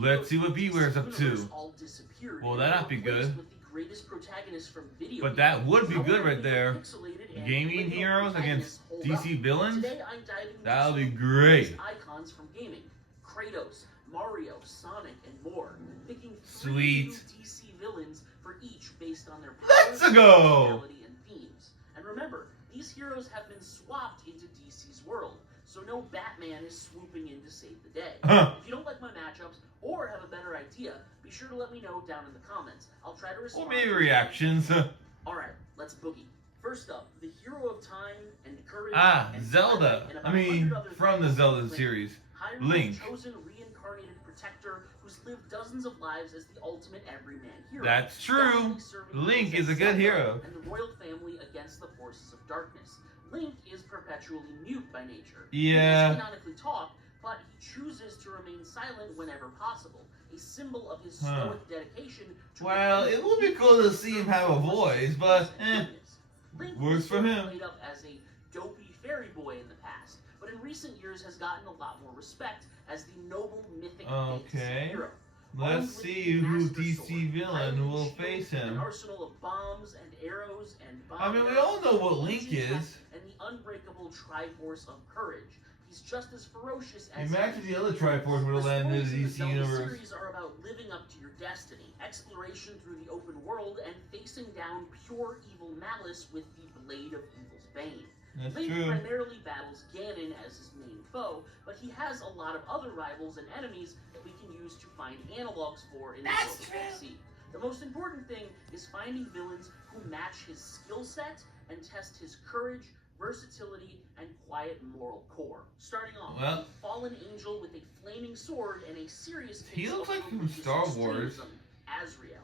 Let's see what Beware's up to. Well, that'd not be good. But that would be good right there. Gaming heroes against DC villains? That would be great. Icons from gaming. Kratos, Mario, Sonic, and more. Picking Sweet. DC villains for each based on their Let's go. personality and themes. And remember, these heroes have been swapped into DC's world, so no Batman is swooping in to save the day. If you don't like my matchups or have a better idea, be sure to let me know down in the comments. I'll try to respond. Or maybe reactions. Alright, let's boogie. First up, the hero of time and courage. And Zelda. I mean, from the Zelda series. Link. Chosen reincarnated protector who's lived dozens of lives as the ultimate everyman hero. That's true. Link is a good hero. And the royal family against the forces of darkness. Link is perpetually mute by nature. Yeah. He doesn't canonically talk, but he chooses to remain silent whenever possible. A symbol of his stoic dedication to Well, it would be cool to see him have a voice, but Link works for him. Played up as a dopey fairy boy in the past, but in recent years has gotten a lot more respect as the noble mythic hero. Let's see who DC villain will face him. An arsenal of bombs and arrows and I mean, we all know what Link is. And the unbreakable Triforce of Courage. He's just as ferocious as Imagine the other Triforce would have landed in the DC universe. Series are about living up to your destiny, exploration through the open world, and facing down pure evil malice with the blade of evil's bane. That's Link true. primarily battles Ganon as his main foe, but he has a lot of other rivals and enemies that we can use to find analogs for in the world of DC. The most important thing is finding villains who match his skill set and test his courage, versatility, and quiet moral core. Starting off, a fallen angel with a flaming sword and a serious case He looks of like from Star Wars. Azrael.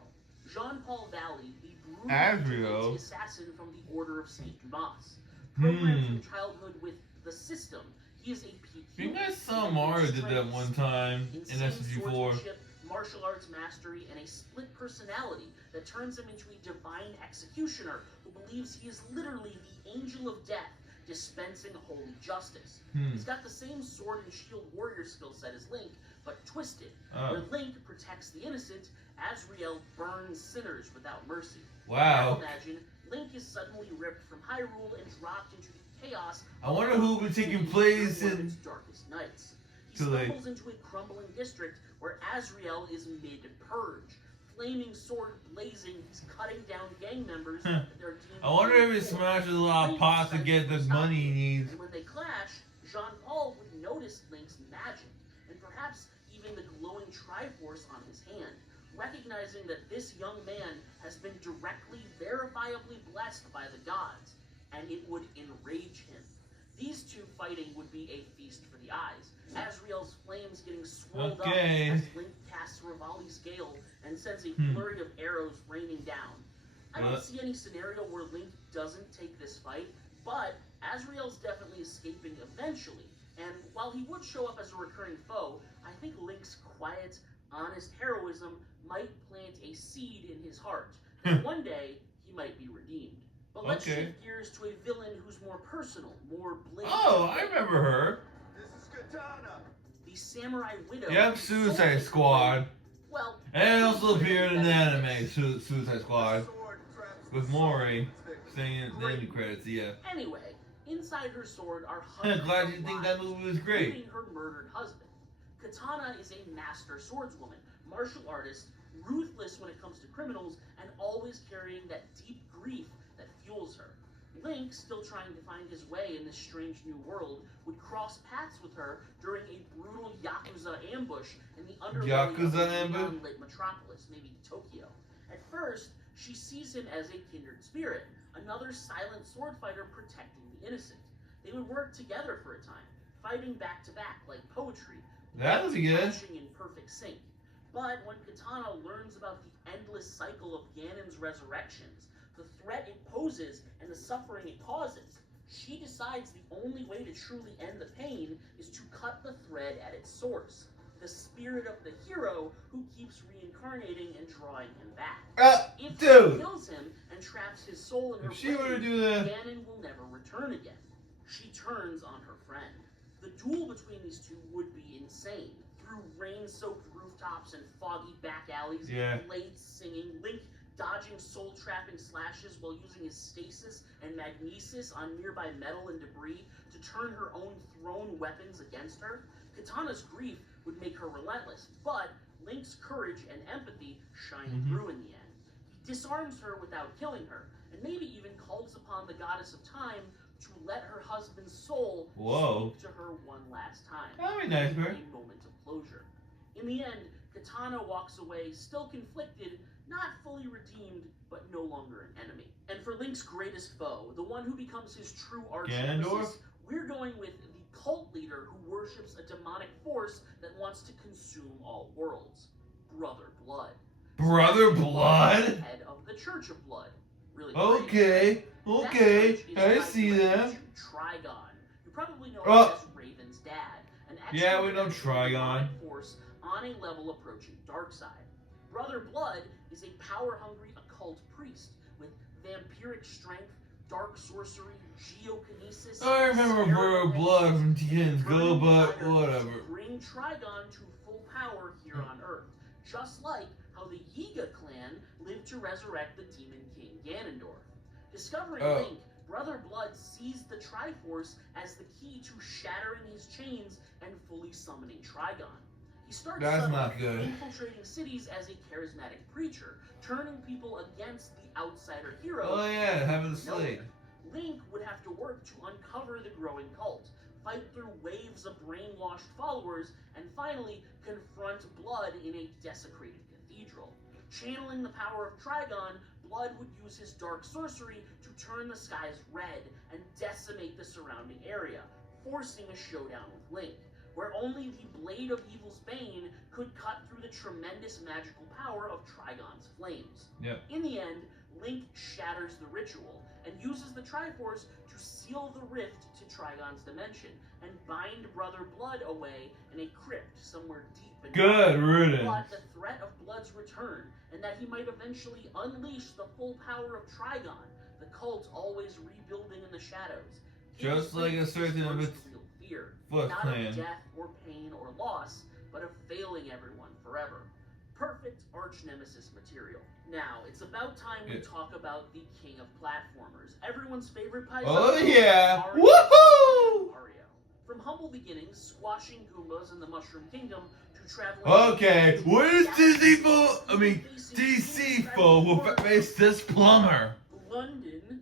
Jean-Paul Valley, the brutal assassin from the Order of St. Dumas. Programmed from childhood with the system, he is a peak You guys saw Mario did that one time in SSG4. Martial arts mastery, and a split personality that turns him into a divine executioner who believes he is literally the angel of death dispensing holy justice. He's got the same sword and shield warrior skill set as Link, but twisted. Where Link protects the innocent, Azrael burns sinners without mercy. Wow. Now imagine Link is suddenly ripped from Hyrule and dropped into the chaos. I wonder who will be taking place in darkest nights. He stumbles into a crumbling district where Azrael is mid-purge. Flaming sword blazing, he's cutting down gang members. I wonder if he smashes a lot of pots to get the money he needs. And when they clash, Jean-Paul would notice Link's magic, and perhaps even the glowing Triforce on his hand, recognizing that this young man has been directly, verifiably blessed by the gods, and it would enrage him. These two fighting would be a feast for the eyes. Azrael's flames getting swirled up as Link casts Rivali's Gale and sends a flurry of arrows raining down. I don't see any scenario where Link doesn't take this fight, but Azrael's definitely escaping eventually. And while he would show up as a recurring foe, I think Link's quiet, honest heroism might plant a seed in his heart. And one day, he might be redeemed. But let's shift gears to a villain who's more personal, more blatant. Oh, I remember her. This is Katana. The Samurai Widow. Yep, Suicide Squad. Well, and also appeared in the anime Suicide Squad with Mori saying the end credits. Yeah. Anyway, inside her sword are I'm glad you think that movie was great. Including her murdered husband. Katana is a master swordswoman, martial artist, ruthless when it comes to criminals, and always carrying that deep grief that fuels her. Link, still trying to find his way in this strange new world, would cross paths with her during a brutal Yakuza ambush in the underbelly of a neon-lit metropolis, maybe Tokyo. At first, she sees him as a kindred spirit, another silent sword fighter protecting the innocent. They would work together for a time, fighting back to back like poetry. That was good. In perfect sync. But when Katana learns about the endless cycle of Ganon's resurrections, the threat it poses, and the suffering it causes, she decides the only way to truly end the pain is to cut the thread at its source. The spirit of the hero who keeps reincarnating and drawing him back. If she kills him and traps his soul in her brain, Ganon will never return again. She turns on her friend. The duel between these two would be insane. through rain-soaked rooftops and foggy back alleys, Yeah. blades singing, Link dodging soul-trapping slashes while using his stasis and magnesis on nearby metal and debris to turn her own thrown weapons against her. Katana's grief would make her relentless, but Link's courage and empathy shine through in the end. He disarms her without killing her, and maybe even calls upon the goddess of time to let her husband's soul speak to her one last time. That'd be nice, bro. A moment of closure. In the end, Katana walks away still conflicted, not fully redeemed, but no longer an enemy. And for Link's greatest foe, the one who becomes his true arch nemesis, we're going with the cult leader who worships a demonic force that wants to consume all worlds. Brother Blood. Brother Blood? Head of the Church of Blood. Really okay, I see that. Trigon. You probably know him as Raven's dad. Yeah, we know Trigon. Force on a level approaching Darkseid. Brother Blood is a power-hungry occult priest with vampiric strength, dark sorcery, geokinesis. I remember Brother Blood from Ten's Go, but whatever. Bring Trigon to full power here on Earth, just like how the Yiga clan lived to resurrect the Demon King Ganondorf. Discovering Link, Brother Blood sees the Triforce as the key to shattering his chains and fully summoning Trigon. He starts infiltrating cities as a charismatic preacher, turning people against the outsider hero. Oh yeah, having the slate. Link would have to work to uncover the growing cult, fight through waves of brainwashed followers, and finally confront Blood in a desecrated cathedral. Channeling the power of Trigon, Blood would use his dark sorcery to turn the skies red and decimate the surrounding area, forcing a showdown with Link, where only the Blade of Evil's Bane could cut through the tremendous magical power of Trigon's flames. In the end, Link shatters the ritual and uses the Triforce to seal the rift to Trigon's dimension and bind Brother Blood away in a crypt somewhere deep in But the threat of Blood's return, and that he might eventually unleash the full power of Trigon, the cult always rebuilding in the shadows. Just like a certain of its fear, Foot not Clan. of death or pain or loss, but of failing everyone forever. Perfect arch nemesis material. Now, it's about time we talk about the king of platformers. Everyone's favorite Paizo. Oh yeah! Mario. Woohoo! Mario. From humble beginnings, squashing Goombas in the Mushroom Kingdom, to traveling... Okay, what is DC for will face this plumber? London.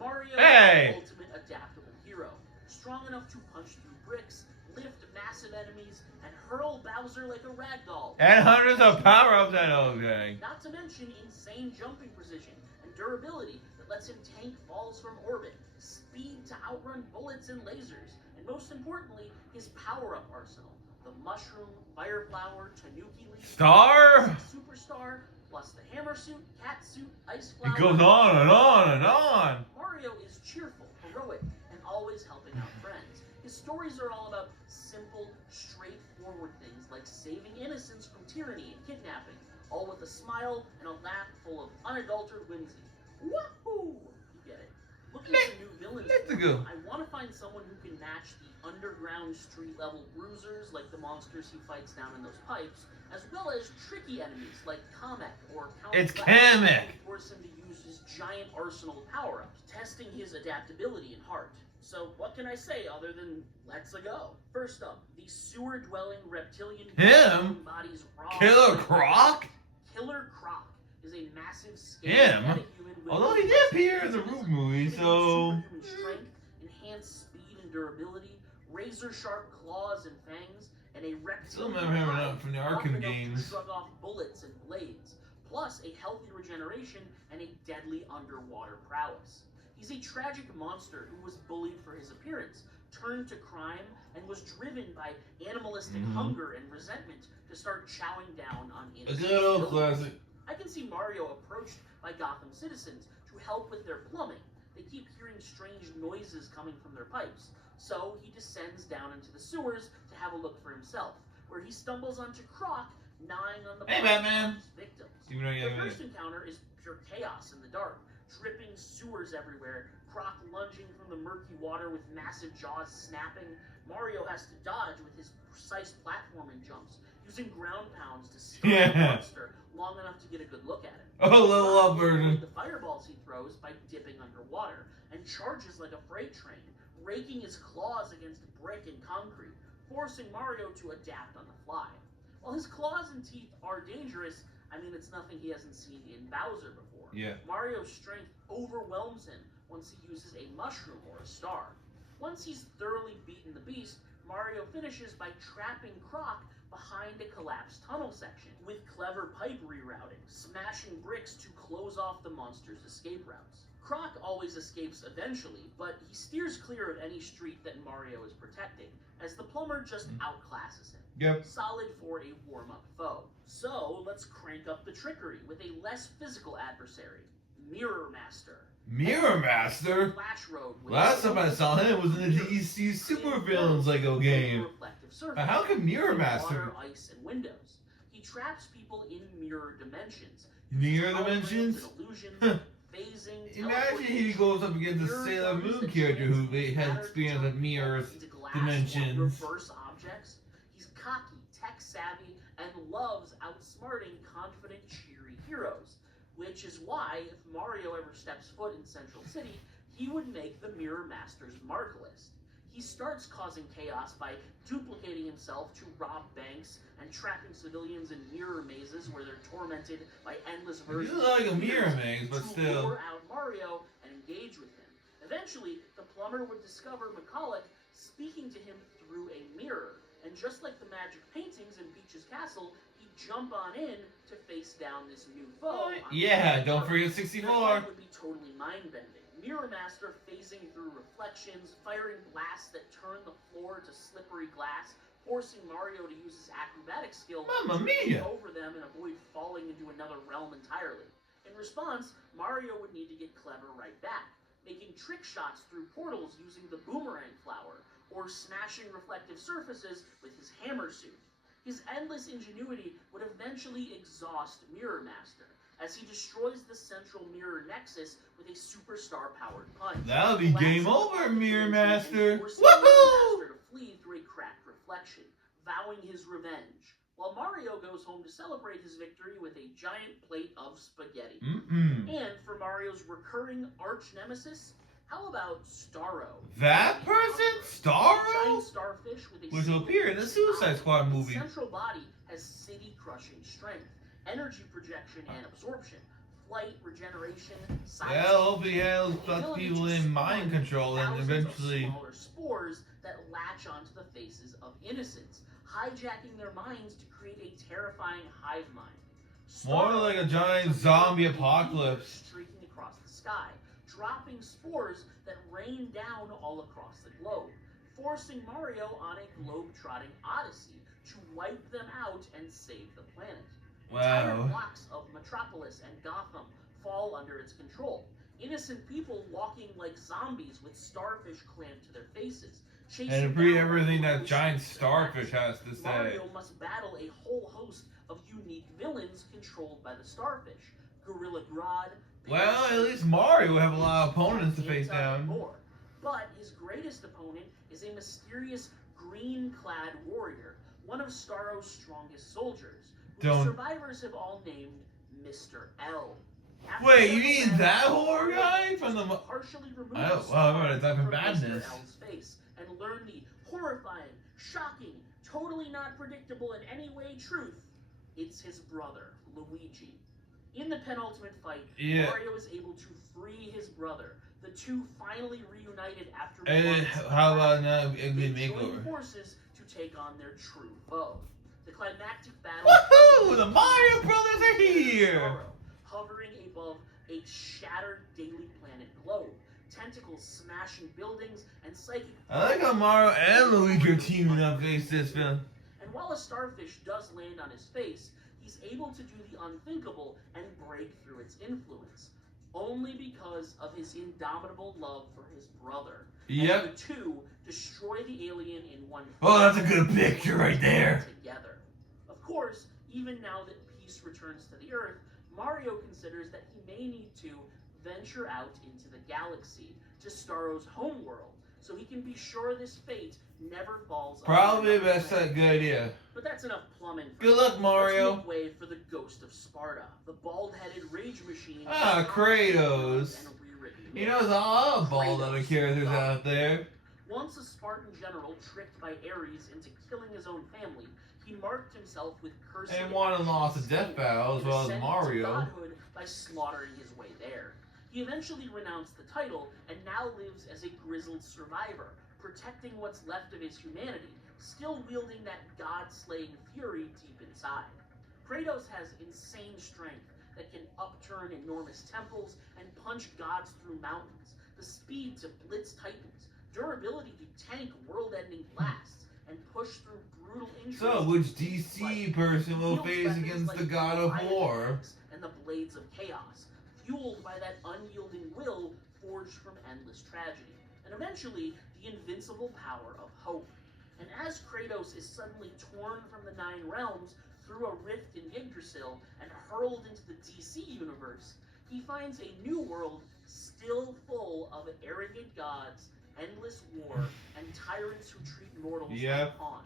Mario Hey! is the ultimate adaptable hero. Strong enough to punch through bricks, lift massive enemies, and hurl Bowser like a ragdoll. And hundreds of power-ups at OJ. Not to mention insane jumping precision and durability that lets him tank falls from orbit, speed to outrun bullets and lasers, and most importantly, his power-up arsenal. The Mushroom, Fire Flower, Tanuki Leaf, Star? Superstar, plus the Hammer Suit, Cat Suit, Ice Flower. It goes on and on and on. Mario is cheerful, heroic, and always helping out friends. His stories are all about simple, straightforward things like saving innocents from tyranny and kidnapping, all with a smile and a laugh full of unadulterated whimsy. Woohoo! You get it. Looking for new villains, I want to find someone who can match the underground street-level bruisers like the monsters he fights down in those pipes, as well as tricky enemies like Kamek or Count It's Kamek! Force him to use his giant arsenal of power-ups, testing his adaptability and heart. So what can I say other than let's-a go? First up, the sewer-dwelling reptilian bodies raw. Killer Croc? Killer Croc is a massive Him? Although he did appear in the Root movie, so... Strength, enhanced speed and durability, razor-sharp claws and fangs, and a Still remember him from the Arkham games. To shrug off bullets and blades, plus a healthy regeneration and a deadly underwater prowess. He's a tragic monster who was bullied for his appearance, turned to crime, and was driven by animalistic hunger and resentment to start chowing down on innocent A good old classic. I can see Mario approached by Gotham citizens to help with their plumbing. They keep hearing strange noises coming from their pipes, so he descends down into the sewers to have a look for himself, where he stumbles onto Croc gnawing on the bodies of his victims. The first encounter is pure chaos in the dark, Dripping sewers everywhere, Croc lunging from the murky water with massive jaws snapping. Mario has to dodge with his precise platforming jumps, using ground pounds to stun the monster long enough to get a good look at it. Oh, level up version. The fireballs he throws by dipping underwater, and charges like a freight train, raking his claws against brick and concrete, forcing Mario to adapt on the fly. While his claws and teeth are dangerous, I mean, it's nothing he hasn't seen in Bowser before. Yeah. Mario's strength overwhelms him once he uses a mushroom or a star. Once he's thoroughly beaten the beast, Mario finishes by trapping Croc behind a collapsed tunnel section with clever pipe rerouting, smashing bricks to close off the monster's escape routes. Croc always escapes eventually, but he steers clear of any street that Mario is protecting, as the plumber just outclasses him. Yep. Solid for a warm-up foe. So, let's crank up the trickery with a less physical adversary, Mirror Master. Mirror Master? Flash Road. Last time I saw him was in the DC Super Villains Lego game. How can Mirror Master? Water, ice, and windows. He traps people in mirror dimensions. Mirror dimensions? Illusions, phasing, imagine he goes up against a Sailor Moon character who has experience with mirrors, dimensions. Reverse objects. He's cocky, tech-savvy, and loves outsmarting confident, cheery heroes. Which is why, if Mario ever steps foot in Central City, he would make the Mirror Master's mark list. He starts causing chaos by duplicating himself to rob banks and trapping civilians in mirror mazes where they're tormented by endless versions of like a mirror maze, but still. To lure out Mario and engage with him. Eventually, the plumber would discover McCulloch speaking to him through a mirror, and just like the magic paintings in Peach's castle, he'd jump on in to face down this new foe. Yeah, don't forget 64. That would be totally mind-bending. Mirror Master phasing through reflections, firing blasts that turn the floor to slippery glass, forcing Mario to use his acrobatic skill to leap over them and avoid falling into another realm entirely. In response, Mario would need to get clever right back, making trick shots through portals using the boomerang flower, or smashing reflective surfaces with his hammer suit. His endless ingenuity would eventually exhaust Mirror Master, as he destroys the central mirror nexus with a superstar-powered punch. That'll be game over, Mirror Master. Woohoo! Mirror Master to flee through a cracked reflection, vowing his revenge, while Mario goes home to celebrate his victory with a giant plate of spaghetti. And for Mario's recurring arch-nemesis, how about Starro? That person? Starro? Giant starfish with a which will appear in the Suicide Squad movie. His central body has city-crushing strength, energy projection and absorption, flight, regeneration, science. Well, hope he has such people in mind control and eventually smaller spores that latch onto the faces of innocents, hijacking their minds to create a terrifying hive mind. More like a giant zombie apocalypse. Streaking across the sky, dropping spores that rain down all across the globe, forcing Mario on a globe-trotting odyssey to wipe them out and save the planet. Entire blocks of Metropolis and Gotham fall under its control. Innocent people walking like zombies with starfish clamped to their faces. And read everything that giant starfish has to say. Mario must battle a whole host of unique villains controlled by the starfish. Gorilla Grodd. Well, at least Mario will have a lot of opponents to face down. More. But his greatest opponent is a mysterious green-clad warrior, one of Starro's strongest soldiers. The survivors have all named Mr. L. Wait, you mean that horror guy from the partially removed I'm talking badness. Mr. L's face and learn the horrifying, shocking, totally not predictable in any way truth. It's his brother, Luigi. In the penultimate fight, Mario is able to free his brother. The two finally reunited after how about now they join forces to take on their true foe. The climactic battle. Woohoo! The Mario Brothers are here! Starro, hovering above a shattered daily planet globe, tentacles smashing buildings and psychic. I like how Mario and Luigi are teaming up against this film. And while a starfish does land on his face, he's able to do the unthinkable and break through its influence, only because of his indomitable love for his brother. Yep. And the two destroy the alien in one. Oh, that's a good picture right there. Together. Of course, even now that peace returns to the Earth, Mario considers that he may need to venture out into the galaxy to Starro's homeworld, so he can be sure this fate never falls. Probably that's a good idea. But that's enough plumbing. Good luck, Mario. Let's make way for the Ghost of Sparta, the bald-headed rage machine. Ah, Kratos. You know, there's a lot of bald-headed characters out there. Once a Spartan general tricked by Ares into killing his own family, he marked himself with cursed And won and lost a death battle as well as Mario. Godhood by slaughtering his way there. He eventually renounced the title and now lives as a grizzled survivor, protecting what's left of his humanity, still wielding that god-slaying fury deep inside. Kratos has insane strength that can upturn enormous temples and punch gods through mountains, the speed to blitz titans, durability to tank world-ending blasts, and push through brutal injuries. So, which DC person will face against the God of War? And the Blades of Chaos, fueled by that unyielding will forged from endless tragedy, and eventually the invincible power of hope. And as Kratos is suddenly torn from the Nine Realms through a rift in Yggdrasil and hurled into the DC universe, he finds a new world still full of arrogant gods, endless war, and tyrants who treat mortals like pawns.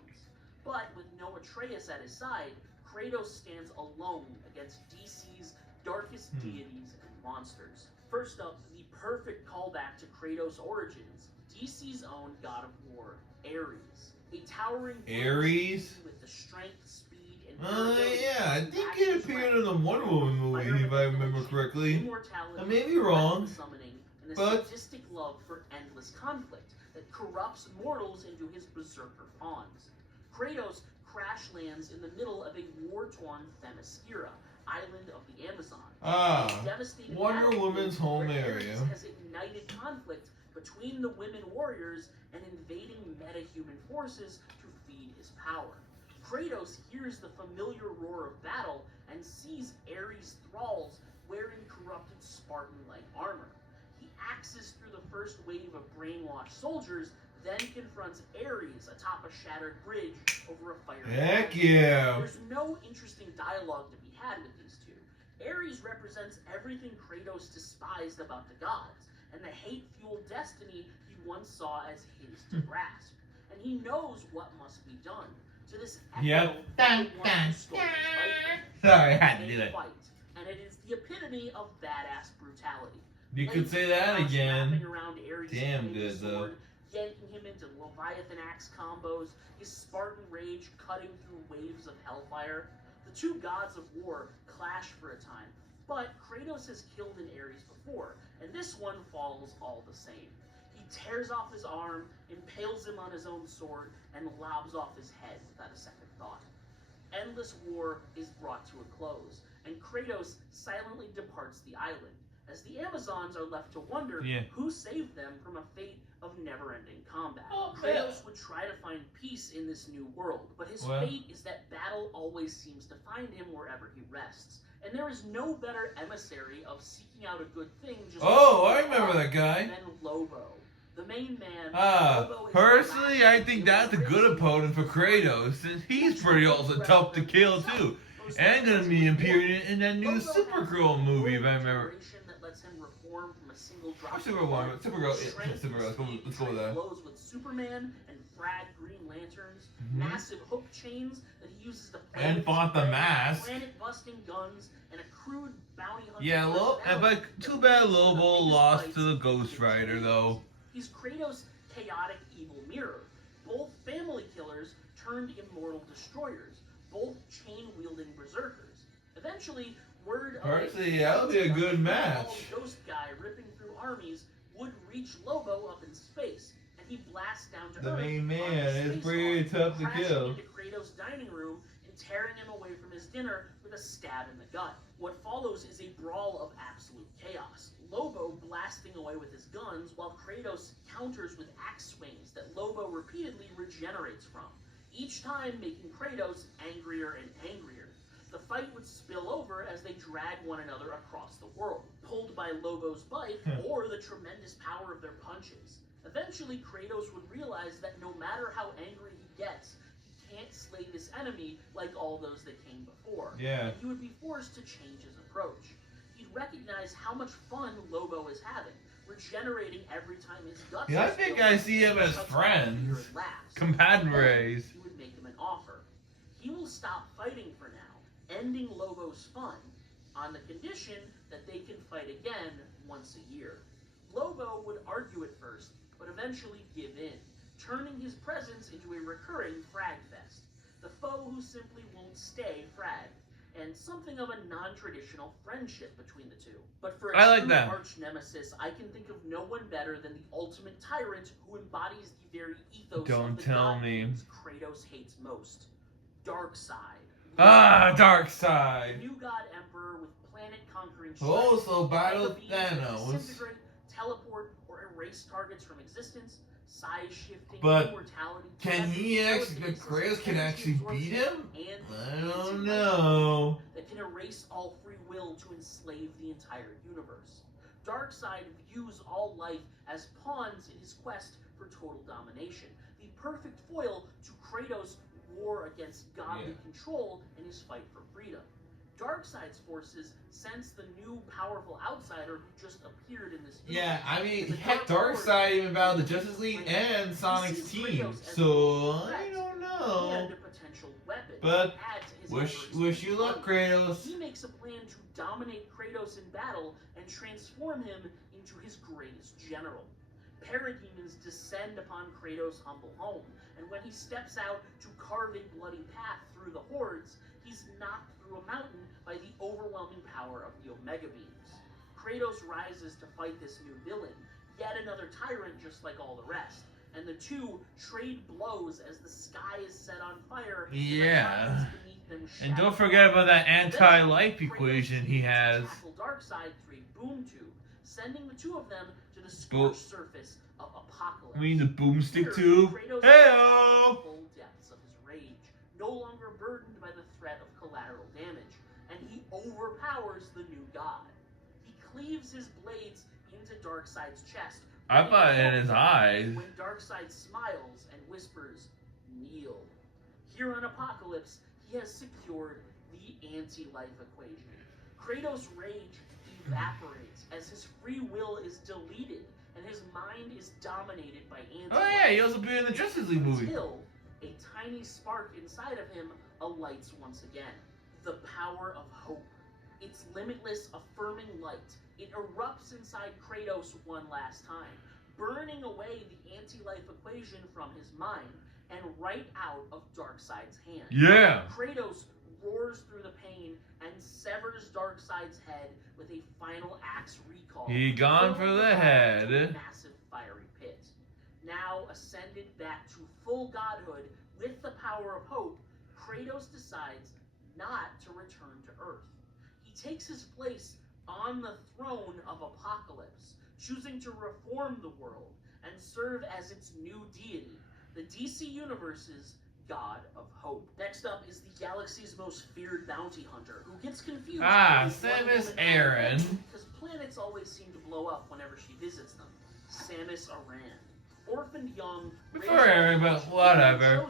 But with no Atreus at his side, Kratos stands alone against DC's darkest deities and monsters. First up, the perfect callback to Kratos' origins, DC's own god of war, Ares. A towering Ares? With the strength, speed, and yeah, I think it appeared in the Wonder Woman movie, if I remember correctly. I may be wrong, and a but sadistic love for endless conflict that corrupts mortals into his berserker pawns. Kratos crash lands in the middle of a war-torn Themyscira, island of the Amazon. Wonder Woman's home area. Has ignited conflict between the women warriors and invading meta-human forces to feed his power. Kratos hears the familiar roar of battle and sees Ares' thralls wearing corrupted Spartan-like armor. He axes through the first wave of brainwashed soldiers, then confronts Ares atop a shattered bridge over a fire. Heck yeah! There's no interesting dialogue to be had with these two. Ares represents everything Kratos despised about the gods, and the hate-fueled destiny he once saw as his to grasp. And he knows what must be done. To this Sorry, I had to do that. Fight, and it is the epitome of badass brutality. You could say that again. Damn good though. Yanking him into Leviathan axe combos, his Spartan rage cutting through waves of hellfire. The two gods of war clash for a time, but Kratos has killed an Ares before, and this one falls all the same. He tears off his arm, impales him on his own sword, and lobs off his head without a second thought. Endless war is brought to a close, and Kratos silently departs the island, as the Amazons are left to wonder who saved them from a fate of never-ending combat. Kratos would try to find peace in this new world, but his fate is that battle always seems to find him wherever he rests. And there is no better emissary of seeking out a good thing I remember that guy. Than Lobo. The main man, personally, I think that's a good opponent for Kratos, since he's pretty also tough to kill too. And gonna be appearing in that new Supergirl movie, if I remember. Supergirl, let's go with that. Blows with Superman and frag Green Lanterns, massive hook chains that he uses to and fought the Mask. Planet-busting guns and a crude bounty hunter. Yeah, but too bad Lobo lost to the Ghost Rider though. He's Kratos' chaotic evil mirror. Both family killers turned immortal destroyers. Both chain-wielding berserkers. Eventually, word Personally, that would be a good match. Ghost guy ripping through armies would reach Lobo up in space, and he blasts down to Earth. The main man is pretty tough to kill. Into Kratos' dining room and tearing him away from his dinner with a stab in the gut. What follows is a brawl of absolute chaos. Lobo blasting away with his guns, while Kratos counters with axe swings that Lobo repeatedly regenerates from, each time making Kratos angrier and angrier. The fight would spill over as they drag one another across the world, pulled by Lobo's bite or the tremendous power of their punches. Eventually, Kratos would realize that no matter how angry he gets, he can't slay this enemy like all those that came before. Yeah. And he would be forced to change his approach. He'd recognize how much fun Lobo is having, regenerating every time his guts. Yeah, I think I see him as friends, compadres. He would make him an offer. He will stop fighting for now, ending Lobo's fun, on the condition that they can fight again once a year. Lobo would argue at first, but eventually give in, turning his presence into a recurring frag fest. The foe who simply won't stay fragged, and something of a non-traditional friendship between the two. But for a true arch nemesis, I can think of no one better than the ultimate tyrant who embodies the very ethos of the god Kratos hates most. Darkseid. Darkseid. The new god emperor with planet-conquering also battle Thanos. Disintegrate, teleport, or erase targets from existence. Size-shifting, but immortality. Can Kratos can actually beat him? I don't know. That can erase all free will to enslave the entire universe. Darkseid views all life as pawns in his quest for total domination, the perfect foil to Kratos' war against godly control in his fight for freedom. Darkseid's forces sense the new powerful outsider who just appeared in this universe. Yeah, I mean, heck, Darkseid even battled the Justice League and Sonic's team, so I don't know. And a potential weapon. But wish you luck, Kratos. He makes a plan to dominate Kratos in battle and transform him into his greatest general. Parademons descend upon Kratos' humble home, and when he steps out to carve a bloody path through the hordes, he's knocked through a mountain by the overwhelming power of the Omega Beams. Kratos rises to fight this new villain, yet another tyrant just like all the rest, and the two trade blows as the sky is set on fire. And don't forget about that anti-life equation he has. Darkseid through a boom tube, sending the two of them to the scorched surface of Apocalypse. I mean the boomstick tube. Hey-o! Full depths of his rage, no longer burdened by the threat of collateral damage, and he overpowers the new god. He cleaves his blades into Darkseid's chest. I thought in his eyes. When Darkseid smiles and whispers, "Kneel." Here on Apocalypse, he has secured the anti-life equation. Kratos' rage evaporates as his free will is deleted and his mind is dominated by anti-life. Oh yeah, he also appeared in the Justice League movie. Until a tiny spark inside of him alights once again. The power of hope. Its limitless, affirming light. It erupts inside Kratos one last time, burning away the anti-life equation from his mind and right out of Darkseid's hand. Yeah. Kratos roars through the pain and severs Darkseid's head with a final axe recall. He gone for the head. Massive fiery pit. Now ascended back to full godhood with the power of hope, Kratos decides not to return to Earth. He takes his place on the throne of Apocalypse, choosing to reform the world and serve as its new deity, the DC Universe's God of Hope. Next up is the galaxy's most feared bounty hunter, who gets confused. Samus Aran. Because planets always seem to blow up whenever she visits them. Samus Aran. Orphaned young. Before Aran, but whatever.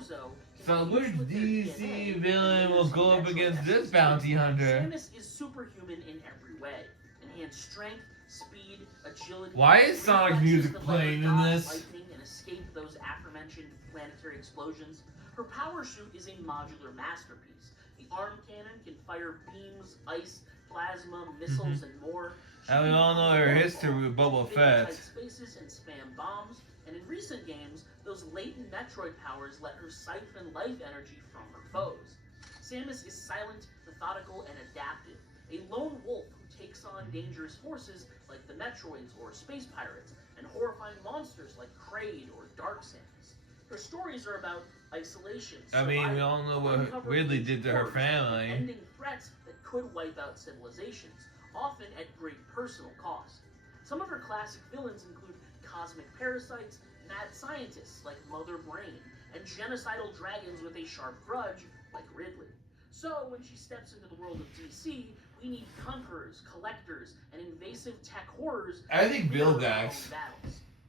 So which DC villain will go up against this bounty hunter? Samus is superhuman in every way. Enhanced strength, speed, agility. Why is Sonic music playing in this? Lightning and escape those aforementioned planetary explosions. Her power shoot is a modular masterpiece. The arm cannon can fire beams, ice, plasma, missiles, and more. And we all know her history with Boba Fett. Spaces and spam bombs. And in recent games, those latent Metroid powers let her siphon life energy from her foes. Samus is silent, methodical, and adaptive. A lone wolf who takes on dangerous forces like the Metroids or space pirates, and horrifying monsters like Kraid or Dark Samus. Her stories are about isolation. I mean, we all know what Ridley did to her family. Ending threats that could wipe out civilizations, often at great personal cost. Some of her classic villains include cosmic parasites, mad scientists like Mother Brain, and genocidal dragons with a sharp grudge like Ridley. So, when she steps into the world of DC, we need conquerors, collectors, and invasive tech horrors. I think Vilgax.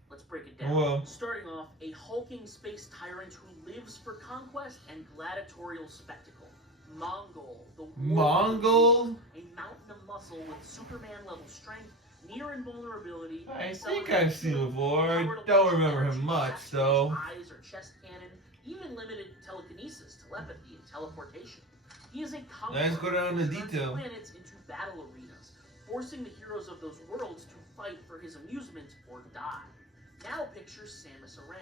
Let's break it down. Whoa. Starting off, a hulking space tyrant who lives for conquest and gladiatorial spectacle. Mongol, the Mongol? a mountain of muscle with Superman-level strength, near invulnerability. I think I've seen him before. Don't remember him much, though. Eyes or chest cannon, even limited telekinesis, telepathy, and teleportation. He is a conqueror Let's go down to who turns detail. planets into battle arenas, forcing the heroes of those worlds to fight for his amusement or die. Now picture Samus Aran,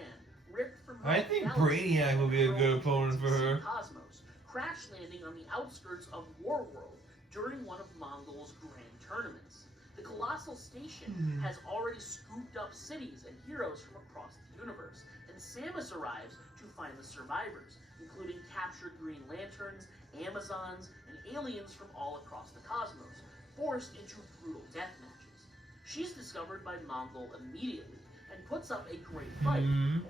ripped from her I think galaxy Brainiac will be a good opponent for her. Cosmos, crash landing on the outskirts of Warworld during one of Mongol's grand tournaments. The colossal station has already scooped up cities and heroes from across the universe, and Samus arrives to find the survivors, including captured Green Lanterns, Amazons, and aliens from all across the cosmos, forced into brutal death matches. She's discovered by Mongol immediately, and puts up a great fight,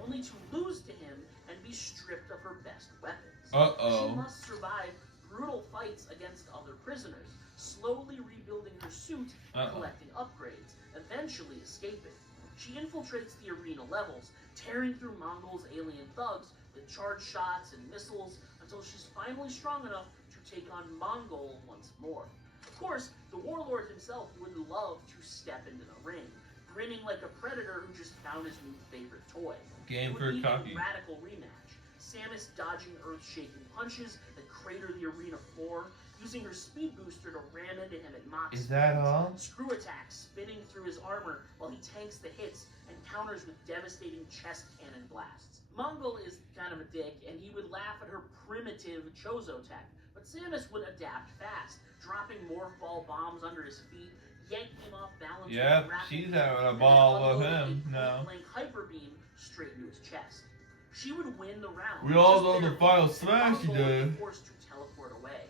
only to lose to him and be stripped of her best weapons. She must survive brutal fights against other prisoners, slowly rebuilding her suit and collecting upgrades, eventually escaping. She infiltrates the arena levels, tearing through Mongol's alien thugs with charged shots and missiles until she's finally strong enough to take on Mongol once more. Of course, the warlord himself would love to step into the ring, grinning like a predator who just found his new favorite toy. Game It for would be cocky. a radical rematch. Samus dodging earth-shaking punches that crater the arena floor, using her speed booster to ram into him at Mach Is that all? Screw attacks spinning through his armor while he tanks the hits and counters with devastating chest cannon blasts. Mongol is kind of a dick, and he would laugh at her primitive Chozo tech, but Samus would adapt fast, dropping morph ball bombs under his feet, yanking him off balance. Yep, she's having a ball with him now. Blank hyper beam straight into his chest. She would win the round. We all just know the barely. final smash she Mongol would did. be forced to teleport away,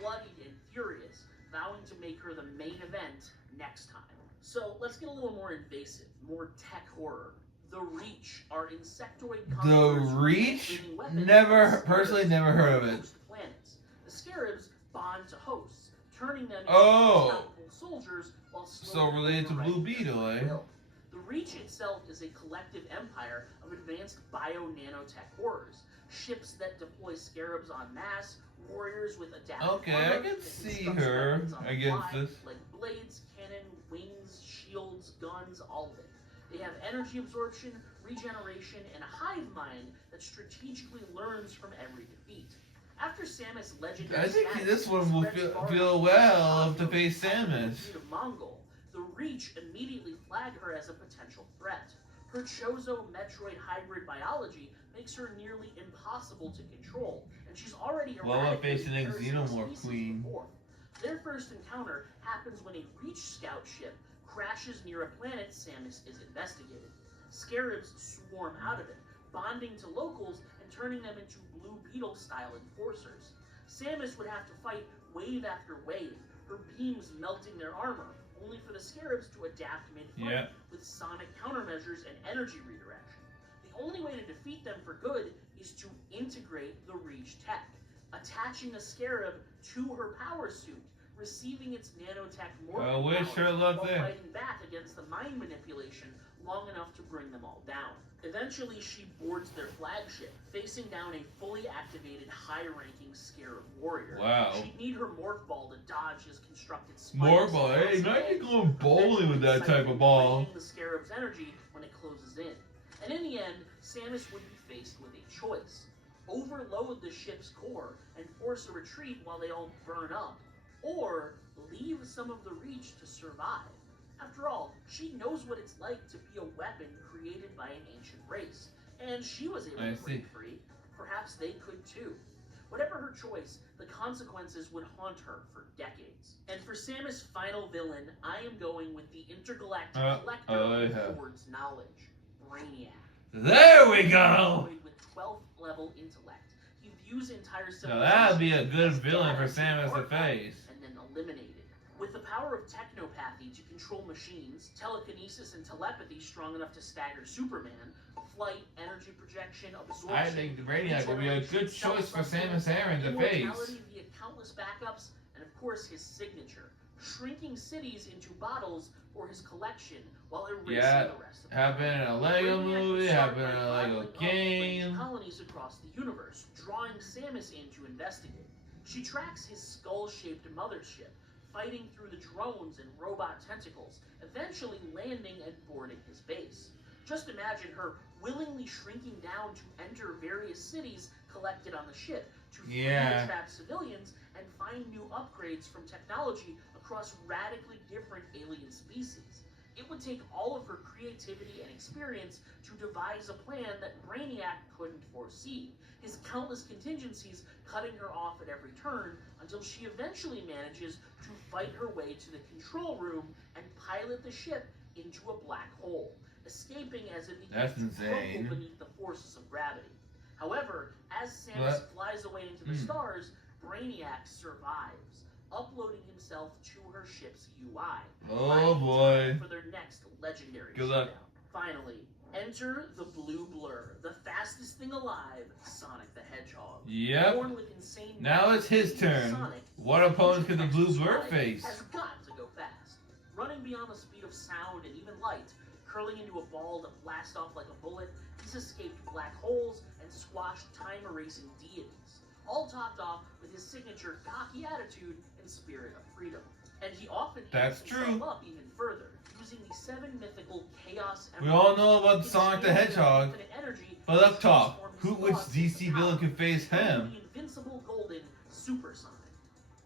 bloodied and furious, vowing to make her the main event next time. So let's get a little more invasive, more tech horror. The Reach are insectoid The conquerors Reach? using weapons Never, that personally scarabs never heard of can it. host planets. The scarabs bond to hosts, turning them into Oh. unstoppable soldiers while So slowly related to Blue overriding their Beetle, eh? will. The Reach itself is a collective empire of advanced bio-nanotech horrors. Ships that deploy scarabs en masse, warriors with adaptive Okay, armor I can that see constructs her weapons on the against fly, this. like blades, cannon, wings, shields, guns, all of it. They have energy absorption, regeneration, and a hive mind that strategically learns from every defeat. After Samus' legendary I think status this one will spreads far feel enough well across to the face cosmos after the Samus. defeat of Mongol, the Reach immediately flag her as a potential threat. Her Chozo Metroid hybrid biology makes her nearly impossible to control, and she's already Well, I'm eradicated facing a parasitic Xenomorph species queen. before. Their first encounter happens when a Reach scout ship crashes near a planet Samus is investigating. Scarabs swarm out of it, bonding to locals and turning them into Blue Beetle-style enforcers. Samus would have to fight wave after wave, her beams melting their armor, only for the Scarabs to adapt mid-fight with sonic countermeasures and energy redirection. The only way to defeat them for good is to integrate the Reach tech, attaching a Scarab to her power suit, receiving its nanotech morphing wish powers her luck while there. fighting back against the mind manipulation long enough to bring them all down. Eventually, she boards their flagship, facing down a fully activated, high-ranking Scarab warrior. Wow. She'd need her morph ball to dodge his constructed spikes. More ball. Hey, imagine going bowling with that type of ball. Draining the Scarab's energy when it closes in. And in the end, Samus would be faced with a choice. Overload the ship's core and force a retreat while they all burn up, or leave some of the Reach to survive. After all, she knows what it's like to be a weapon created by an ancient race, and she was able to break free. Perhaps they could too. Whatever her choice, the consequences would haunt her for decades. And for Samus' final villain, I am going with the intergalactic collector who hoards knowledge, Brainiac. There we go! With 12th level intellect, he views entire civilizations. Now that'd be a good villain for Samus to face. And then eliminated. With the power of technopathy to control machines, telekinesis and telepathy strong enough to stagger Superman, flight, energy projection, absorption. I think the Brainiac would be a good choice for Samus Aran to face. Immortality via countless backups, and of course his signature, shrinking cities into bottles for his collection while erasing the rest of them. Happened in a Lego movie, happened in a Lego game. Colonies across the universe, drawing Samus in to investigate. She tracks his skull-shaped mothership, fighting through the drones and robot tentacles, eventually landing and boarding his base. Just imagine her willingly shrinking down to enter various cities collected on the ship to free the trapped civilians and find new upgrades from technology across radically different alien species. It would take all of her creativity and experience to devise a plan that Brainiac couldn't foresee, his countless contingencies cutting her off at every turn until she eventually manages to fight her way to the control room and pilot the ship into a black hole, escaping as it begins to crumble beneath the forces of gravity. However, as Samus flies away into the stars, Brainiac survives, uploading himself to her ship's UI. Oh boy. For their next legendary Good luck. showdown. Finally, enter the Blue Blur, the fastest thing alive, Sonic the Hedgehog. Yep. Born with insane now it's his turn. Sonic, what opponents could the Blue Blur face? Has got to go fast. Running beyond the speed of sound and even light, curling into a ball to blast off like a bullet, he's escaped black holes and squashed time-erasing deities, all topped off with his signature cocky attitude and spirit of freedom. And he often That's amps himself true. up even further, using the 7 mythical Chaos We all know about Sonic the Hedgehog, but up top, which DC villain could face him? The invincible golden Super Sonic.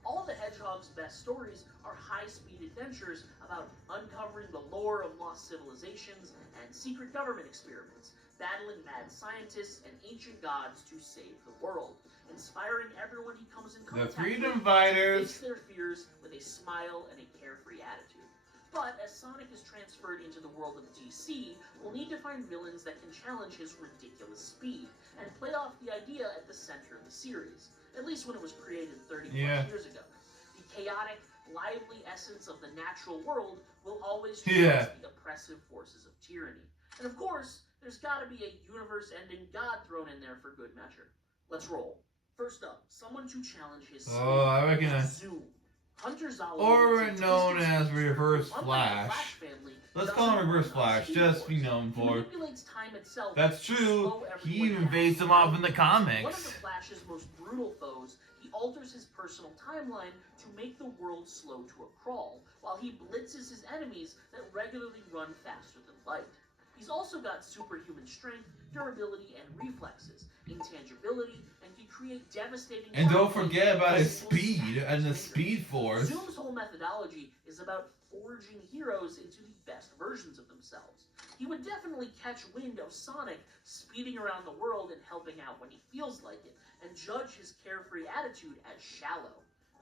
All the Hedgehog's best stories are high-speed adventures about uncovering the lore of lost civilizations and secret government experiments, battling mad scientists and ancient gods to save the world, inspiring everyone he comes in contact with. The Freedom Fighters. Face their fears with a smile and a carefree attitude. But as Sonic is transferred into the world of DC, we'll need to find villains that can challenge his ridiculous speed and play off the idea at the center of the series, at least when it was created 30 plus years ago. The chaotic, lively essence of the natural world will always challenge the oppressive forces of tyranny. And of course, there's gotta be a universe-ending god thrown in there for good measure. Let's roll. First up, someone to challenge his speed. I reckon Zoom. or known as Reverse Flash. Let's call him Reverse Flash, just be known for. That's true. He even faced him off in the comics. One of the Flash's most brutal foes, he alters his personal timeline to make the world slow to a crawl, while he blitzes his enemies that regularly run faster than light. He's also got superhuman strength, durability, and reflexes, intangibility, and can create devastating... And don't forget about his speed and the Speed Force. Zoom's whole methodology is about forging heroes into the best versions of themselves. He would definitely catch wind of Sonic speeding around the world and helping out when he feels like it, and judge his carefree attitude as shallow.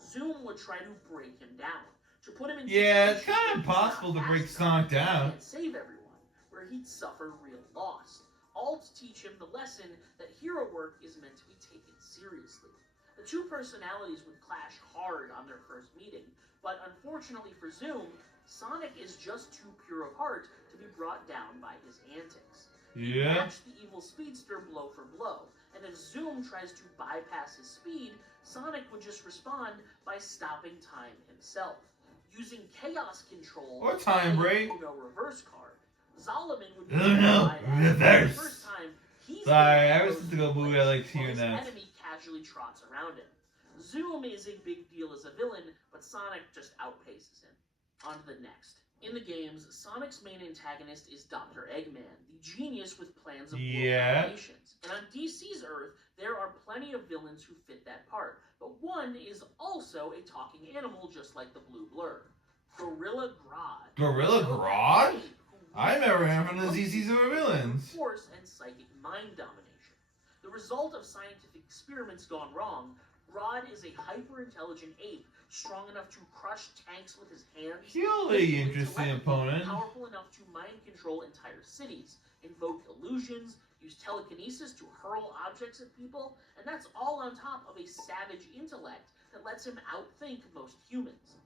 Zoom would try to break him down, to put him in... it's kind of impossible to break Sonic down. ...and save everyone, where he'd suffer real loss. All to teach him the lesson that hero work is meant to be taken seriously. The two personalities would clash hard on their first meeting, but unfortunately for Zoom, Sonic is just too pure of heart to be brought down by his antics. Match the evil speedster blow for blow, and if Zoom tries to bypass his speed, Sonic would just respond by stopping time himself, using chaos control or time break. Uno reverse card. Zolomon would be reverse. The first time he's sorry, ever since the movie I like hearing that. Enemy casually trots around him. Zoom is a big deal as a villain, but Sonic just outpaces him. On to the next. In the games, Sonic's main antagonist is Dr. Eggman, the genius with plans of world nations. And on DC's Earth, there are plenty of villains who fit that part, but one is also a talking animal just like the Blue Blur. Gorilla Grodd. Gorilla Grodd? I never heard from the DC supervillains. Force and psychic mind domination. The result of scientific experiments gone wrong, Grodd is a hyper-intelligent ape, strong enough to crush tanks with his hands. Really interesting opponent. Powerful enough to mind control entire cities, invoke illusions, use telekinesis to hurl objects at people, and that's all on top of a savage intellect that lets him outthink most humans.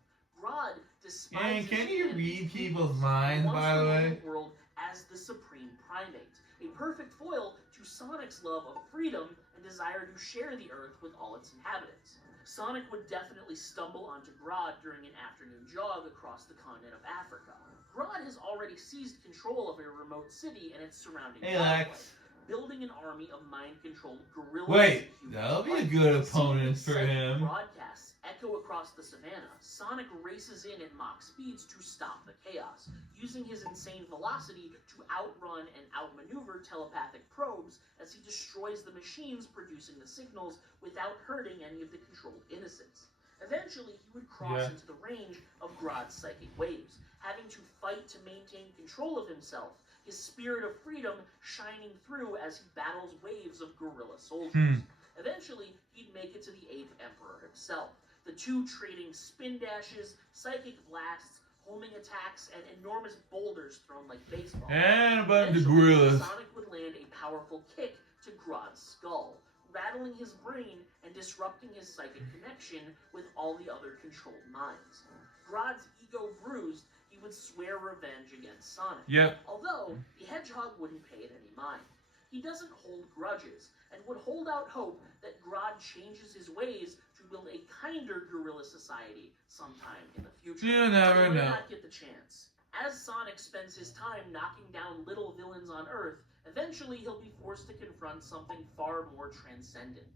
Grodd despises... can you read people's minds, by the way? ...the world as the supreme primate, a perfect foil to Sonic's love of freedom and desire to share the Earth with all its inhabitants. Sonic would definitely stumble onto Grodd during an afternoon jog across the continent of Africa. Grodd has already seized control of a remote city and its surrounding wildlife, building an army of mind-controlled guerrillas. Wait, that'll be a good opponent for him. Broadcasts echo across the savannah. Sonic races in at Mach speeds to stop the chaos, using his insane velocity to outrun and outmaneuver telepathic probes as he destroys the machines producing the signals without hurting any of the controlled innocents. Eventually, he would cross into the range of Grodd's psychic waves, having to fight to maintain control of himself, his spirit of freedom shining through as he battles waves of guerrilla soldiers. Eventually, he'd make it to the 8th Emperor himself, the two trading spin dashes, psychic blasts, homing attacks, and enormous boulders thrown like baseball. And about the gorillas. Sonic would land a powerful kick to Grodd's skull, rattling his brain and disrupting his psychic connection with all the other controlled minds. Grodd's ego bruised, he would swear revenge against Sonic. Although, the Hedgehog wouldn't pay it any mind. He doesn't hold grudges, and would hold out hope that Grodd changes his ways to build a kinder gorilla society sometime in the future. You never know. Not get the chance. As Sonic spends his time knocking down little villains on Earth, eventually he'll be forced to confront something far more transcendent.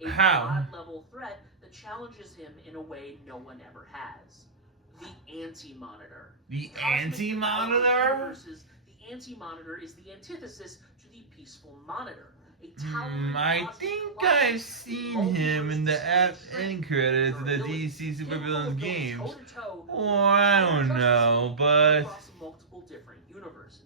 A God-level threat that challenges him in a way no one ever has. The Anti-Monitor. The Anti-Monitor? The Anti-Monitor is the antithesis to the peaceful Monitor. I think I've seen him in the end credits of the DC Supervillains games. Or I don't know, but...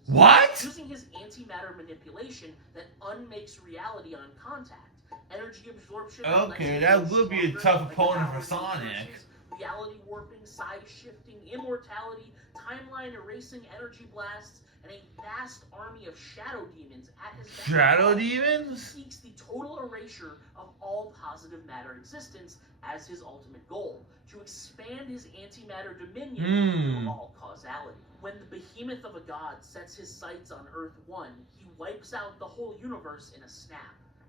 What? Using his antimatter manipulation that unmakes reality on contact. Energy absorption... Okay, that would be a tough opponent for Sonic. Reality warping, side-shifting, immortality, timeline erasing energy blasts, and a vast army of shadow demons at his back. Shadow demons? He seeks the total erasure of all positive matter existence as his ultimate goal, to expand his antimatter dominion through all causality. When the behemoth of a god sets his sights on Earth 1, he wipes out the whole universe in a snap.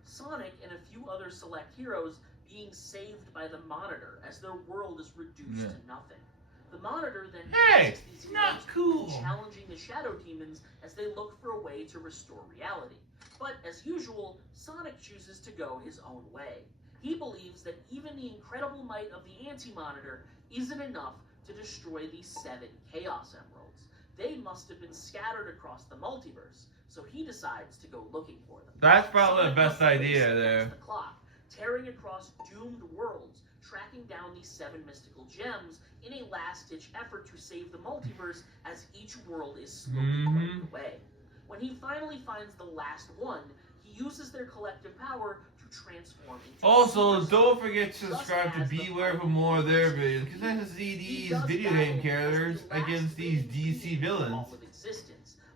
Sonic and a few other select heroes being saved by the Monitor as their world is reduced to nothing. The Monitor then asks these heroes challenging the Shadow Demons as they look for a way to restore reality. But as usual, Sonic chooses to go his own way. He believes that even the incredible might of the Anti-Monitor isn't enough to destroy the 7 Chaos Emeralds. They must have been scattered across the multiverse, so he decides to go looking for them. That's probably the best idea there. The clock, tearing across doomed worlds, tracking down these 7 mystical gems in a last-ditch effort to save the multiverse as each world is slowly wiped away. When he finally finds the last one, he uses their collective power to transform into... Also, don't forget to subscribe to Beware for more of their videos, because I have to see these video game characters against these DC villains.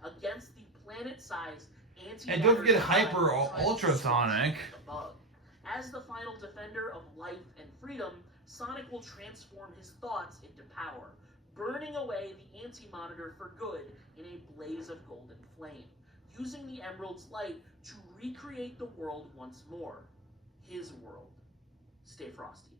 Against the planet-sized and don't forget Hyper Ultrasonic. As the final defender of life and freedom, Sonic will transform his thoughts into power, burning away the Anti-Monitor for good in a blaze of golden flame, using the Emerald's light to recreate the world once more. His world. Stay frosty.